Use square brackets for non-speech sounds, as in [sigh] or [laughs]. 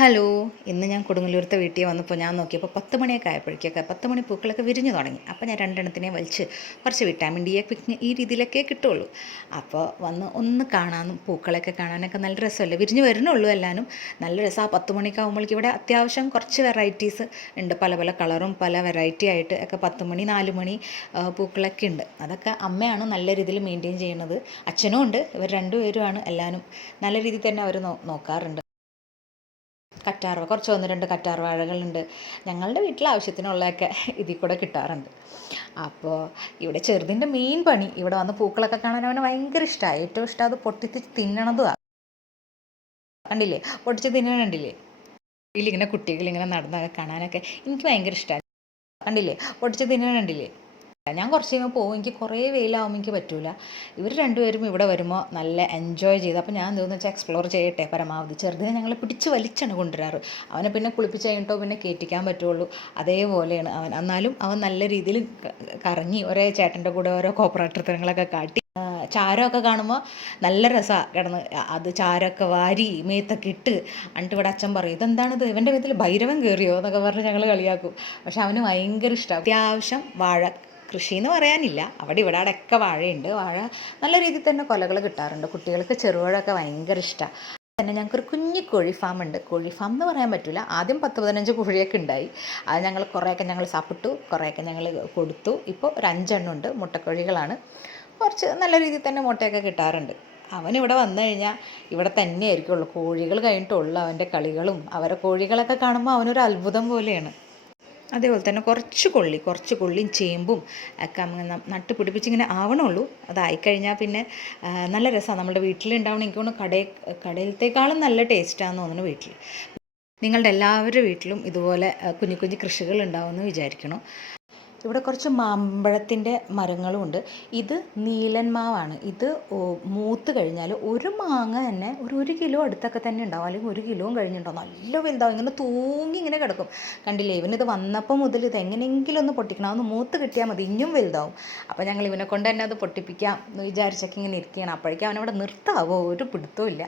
Hello ഇന്ന് ഞാൻ കൊടുങ്ങല്ലൂരത്തെ വീട്ടിൽ വന്നപ്പോൾ ഞാൻ നോക്കിയപ്പോൾ പത്ത് മണിയൊക്കെ ആയപ്പോഴേക്കൊക്കെ പത്ത് മണി പൂക്കളൊക്കെ വിരിഞ്ഞു തുടങ്ങി. അപ്പോൾ ഞാൻ രണ്ടെണ്ണത്തിനെ വലിച്ച് കുറച്ച് വിറ്റാമിൻ ഡി ഒക്കെ ഈ രീതിയിലൊക്കെ കിട്ടുള്ളൂ. അപ്പോൾ വന്ന് ഒന്ന് കാണാനും പൂക്കളൊക്കെ കാണാനൊക്കെ നല്ല രസമല്ലേ? വിരിഞ്ഞ് വരണുള്ളൂ എല്ലാവരും. നല്ല രസം. ആ പത്ത് മണിയൊക്കെ ആകുമ്പോഴേക്കും ഇവിടെ അത്യാവശ്യം കുറച്ച് വെറൈറ്റീസ് ഉണ്ട്. പല പല കളറും പല വെറൈറ്റി ആയിട്ട് ഒക്കെ പത്ത് മണി നാല് മണി പൂക്കളൊക്കെ ഉണ്ട്. അതൊക്കെ അമ്മയാണ് നല്ല രീതിയിൽ മെയിന്റെയിൻ ചെയ്യുന്നത്. അച്ഛനും ഉണ്ട്. ഇവർ രണ്ടുപേരുമാണ് എല്ലാവരും നല്ല രീതിയിൽ തന്നെ അവർ നോക്കാറുണ്ട്. കറ്റാർവാഴ കുറച്ച് ഒന്ന് രണ്ട് കറ്റാർ വാഴകളുണ്ട് ഞങ്ങളുടെ വീട്ടിൽ ആവശ്യത്തിനുള്ളതൊക്കെ [laughs] ഇതിൽ കൂടെ കിട്ടാറുണ്ട്. അപ്പോൾ ഇവിടെ ചെറുതിന്റെ മെയിൻ പണി ഇവിടെ വന്ന് പൂക്കളൊക്കെ കാണാൻ അവന് ഭയങ്കര ഇഷ്ടമാണ് ഏറ്റവും ഇഷ്ടം അത് പൊട്ടിച്ച് തിന്നണതുമാണ് കണ്ടില്ലേ? പൊട്ടിച്ച് തിന്നണ ഇതിലിങ്ങനെ കുട്ടികൾ നടന്നൊക്കെ കാണാനൊക്കെ എനിക്ക് ഭയങ്കര ഇഷ്ടമാണ് കണ്ടില്ലേ? പൊട്ടിച്ച് തിന്നണ കണ്ടില്ലേ? ഞാൻ കുറച്ച് കഴിയുമ്പോൾ പോകും എനിക്ക് കുറേ വെയിലാവുമ്പോൾ എനിക്ക് പറ്റൂല. ഇവർ രണ്ടുപേരും ഇവിടെ വരുമ്പോൾ നല്ല എൻജോയ് ചെയ്ത് അപ്പോൾ ഞാൻ എന്താണെന്ന് വെച്ചാൽ എക്സ്പ്ലോർ ചെയ്യട്ടെ പരമാവധി. ചെറുതിനെ ഞങ്ങൾ പിടിച്ച് വലിച്ചാണ് കൊണ്ടുവരാറ്. അവനെ പിന്നെ കുളിപ്പിച്ച് കഴിഞ്ഞിട്ടോ പിന്നെ കയറ്റിക്കാൻ പറ്റുള്ളൂ. അതേപോലെയാണ് അവൻ. എന്നാലും അവൻ നല്ല രീതിയിൽ കറങ്ങി ഒരേ ചേട്ടന്റെ കൂടെ ഓരോ കോപ്പറേറ്റർത്തനങ്ങളൊക്കെ കാട്ടി. ചാരമൊക്കെ കാണുമ്പോൾ നല്ല രസമാണ് കിടന്ന്. അത് ചാരമൊക്കെ വാരി മേത്തൊക്കെ ഇട്ട് എന്നിട്ട് ഇവിടെ അച്ഛൻ പറയും ഇതെന്താണിത് ഇവന്റെ വീട്ടിൽ ഭൈരവൻ കയറിയോ എന്നൊക്കെ പറഞ്ഞ് ഞങ്ങൾ കളിയാക്കും. പക്ഷെ അവന് ഭയങ്കര ഇഷ്ടമാണ് അത്യാവശ്യം വാഴ കൃഷി എന്ന് പറയാനില്ല. അവിടെ ഇവിടെ അടക്ക വാഴയുണ്ട്. വാഴ നല്ല രീതിയിൽ തന്നെ കൊലകൾ കിട്ടാറുണ്ട്. കുട്ടികൾക്ക് ചെറുവാഴൊക്കെ ഭയങ്കര ഇഷ്ടമാണ് തന്നെ ഞങ്ങൾക്കൊരു കുഞ്ഞു കോഴി ഫാം ഉണ്ട് കോഴി ഫാം എന്ന് പറയാൻ പറ്റില്ല ആദ്യം പത്ത് പതിനഞ്ച് കോഴിയൊക്കെ ഉണ്ടായി. അത് ഞങ്ങൾ കുറേയൊക്കെ ഞങ്ങൾ സാപ്പിട്ടു. കുറേയൊക്കെ ഞങ്ങൾ കൊടുത്തു. ഇപ്പോൾ ഒരു അഞ്ചെണ്ണം ഉണ്ട്. മുട്ടക്കോഴികളാണ്. കുറച്ച് നല്ല രീതിയിൽ തന്നെ മുട്ടയൊക്കെ കിട്ടാറുണ്ട്. അവൻ ഇവിടെ വന്നു കഴിഞ്ഞാൽ ഇവിടെ തന്നെയായിരിക്കുള്ളൂ. കോഴികൾ കഴിഞ്ഞിട്ടുള്ളൂ അവന്റെ കളികളും. അവരെ കോഴികളൊക്കെ കാണുമ്പോൾ അവനൊരു അത്ഭുതം പോലെയാണ്. അതേപോലെ തന്നെ കുറച്ച് കൊള്ളി കുറച്ച് കൊള്ളിയും ചേമ്പും ഒക്കെ അങ്ങനെ നട്ട് പിടിപ്പിച്ച് ഇങ്ങനെ ആവണുള്ളൂ അതായിക്കഴിഞ്ഞാൽ പിന്നെ നല്ല രസമാണ് നമ്മുടെ വീട്ടിലുണ്ടാവണം എനിക്ക് തോന്നുന്നു കടയിൽ കടയിലത്തേക്കാളും നല്ല ടേസ്റ്റാണെന്ന് തോന്നുന്നു വീട്ടിൽ നിങ്ങളുടെ എല്ലാവരുടെ വീട്ടിലും ഇതുപോലെ കുഞ്ഞു കുഞ്ഞു കൃഷികൾ ഉണ്ടാവുമെന്ന് വിചാരിക്കണം ഇവിടെ കുറച്ച് മാമ്പഴത്തിന്റെ മരങ്ങളും ഉണ്ട് ഇത് നീലൻ മാവാണ്. ഇത് മൂത്ത് കഴിഞ്ഞാൽ ഒരു മാങ്ങ തന്നെ ഒരു ഒരു കിലോ അടുത്തൊക്കെ തന്നെ ഉണ്ടാവും. അല്ലെങ്കിൽ ഒരു കിലോയും കഴിഞ്ഞിട്ടുണ്ടാവും. നല്ല വലുതാവും. ഇങ്ങനെ തൂങ്ങി ഇങ്ങനെ കിടക്കും. കണ്ടില്ലേ? ഇവനിത് വന്നപ്പോൾ മുതൽ ഇത് എങ്ങനെയെങ്കിലും ഒന്ന് പൊട്ടിക്കണം. ഒന്ന് മൂത്ത് കിട്ടിയാൽ മതി. ഇനിയും വലുതാവും. അപ്പോൾ ഞങ്ങൾ ഇവനെ കൊണ്ട് തന്നെ അത് പൊട്ടിപ്പിക്കാം എന്ന് വിചാരിച്ചൊക്കെ ഇങ്ങനെ ഇരിക്കുകയാണ്. അപ്പോഴേക്കും അവനവിടെ നിർത്താവോ? ഒരു പിടുത്തവും ഇല്ല.